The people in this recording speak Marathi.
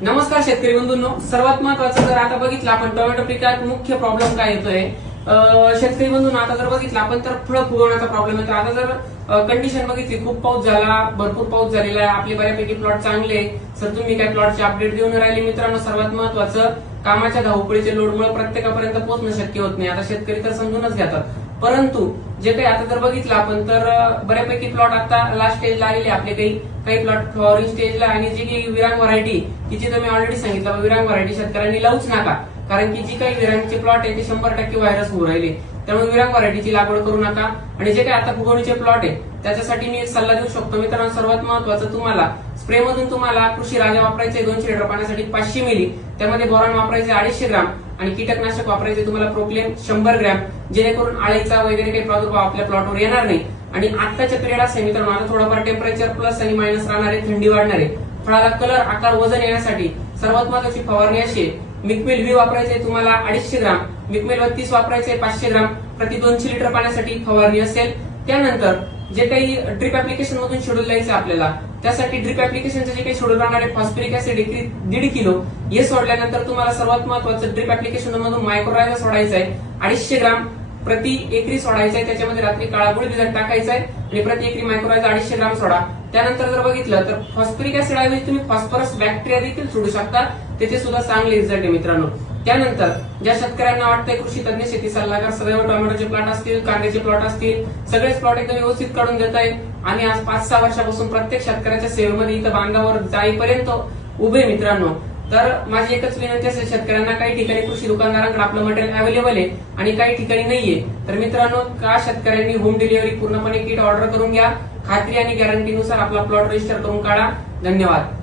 नमस्कार शेतकरी बंधूंनो, सर्वात महत्वाचं जर आता बघितलं आपण टोमॅटो पिकात मुख्य प्रॉब्लेम काय येतोय शेतकरी बंधूंनो, आता जर बघितलं आपण तर फळ फुगवण्याचा प्रॉब्लेम येतो। आता जर कंडिशन बघितली, खूप पाऊस झाला, भरपूर पाऊस झालेला आहे, आपले बऱ्यापैकी प्लॉट चांगले, सर तुम्ही काय प्लॉटचे अपडेट देऊन राहिले मित्रांनो। सर्वात महत्वाचं, कामाच्या धावपळीच्या लोडमुळे प्रत्येकापर्यंत पोहोचणं शक्य होत नाही। आता शेतकरी तर समजूनच घेतात, परंतु जे काही आता जर बघितलं आपण तर बऱ्यापैकी प्लॉट आता लास्ट स्टेजला आलेले आपले, काही प्लॉट फ्लॉवरिंग स्टेजला, आणि जी काही विरांग व्हरायटी तिची तर मी ऑलरेडी सांगितलं, विरांग व्हरायटी शेतकऱ्यांनी लावूच नका, कारण की जी काही विरांगचे प्लॉट आहे ते 100% व्हायरस होऊ राहिले, त्यामुळे विरांग व्हरायटीची लागवड करू नका। आणि जे काही आता फुगवणीचे प्लॉट आहे त्याच्यासाठी मी एक सल्ला देऊ शकतो मित्रांनो। सर्वात महत्वाचं, तुम्हाला स्प्रे मधून तुम्हाला कृषी राजा वापरायचे 200 लिटर पाण्यासाठी 500 मिली, त्यामध्ये बोरॉन वापरायचे 250 ग्राम, आणि कीटकनाशक वापरायचे तुम्हाला प्रोक्लेम 100 ग्रॅम, जेणेकरून आळीचा वगैरे काही प्रादुर्भाव आपल्या प्लॉटवर येणार नाही। आणि आत्ताच्या पिरियड असे मित्रांनो, आता थोडंफार टेम्परेचर प्लस आणि मायनस राहणार आहे, थंडी वाढणार आहे, फळाला कलर आकार वजन येण्यासाठी सर्वात महत्वाची फवारणी अशी आहे, मिकमेल व्ही वापरायचे तुम्हाला 250 ग्राम, मिकमेल 32 वापरायचे 500 ग्राम प्रति 200 लिटर पाण्यासाठी फवारणी असेल। त्यानंतर जे काही ड्रिप ऍप्लिकेशन मधून शेड्यूल द्यायचं आपल्याला, त्यासाठी ड्रिप ऍप्लिकेशनचे जे काही शेड्यूल राहणार आहे, फॉस्फरिक ऍसिड 1.5 किलो हे सोडल्यानंतर तुम्हाला सर्वात महत्वाचं ड्रिप ऍप्लिकेशन मधून मायक्रोरायझा सोडायचं आहे 250 ग्राम प्रति एकरी सोडायचं आहे, त्याच्यामध्ये रात्री काळा गुळ भिजत टाकायचा आहे, आणि प्रति एकरी मायक्रोरायझा 250 ग्राम सोडा। त्यानंतर जर बघितलं तर फॉस्फरिक ऍसिड ऐवजी तुम्ही फॉस्फरस बॅक्टेरिया देखील सोडू शकता, त्याचे सुद्धा चांगले रिझल्ट आहे मित्रांनो। त्यानंतर ज्या शेतकऱ्यांना वाटतंय कृषी तज्ञ शेती सल्लागार सदैव टोमॅटोचे प्लॉट असतील, कांद्याचे प्लॉट असतील, सगळेच प्लॉट एकदम व्यवस्थित काढून देत आहे, आणि आज 5-6 वर्षापासून प्रत्येक शेतकऱ्याच्या सेवेमध्ये इथं बांधावर जाईपर्यंत उभे मित्रांनो। तर माझी एकच विनंती असेल शेतकऱ्यांना, काही ठिकाणी कृषी दुकानदारांकडे आपलं मटेरियल अवेलेबल आहे आणि काही ठिकाणी नाहीये, तर मित्रांनो का शेतकऱ्यांनी होम डिलिव्हरी पूर्णपणे किट ऑर्डर करून घ्या, खात्री आणि गॅरंटीनुसार आपला प्लॉट रजिस्टर करून काढा। धन्यवाद।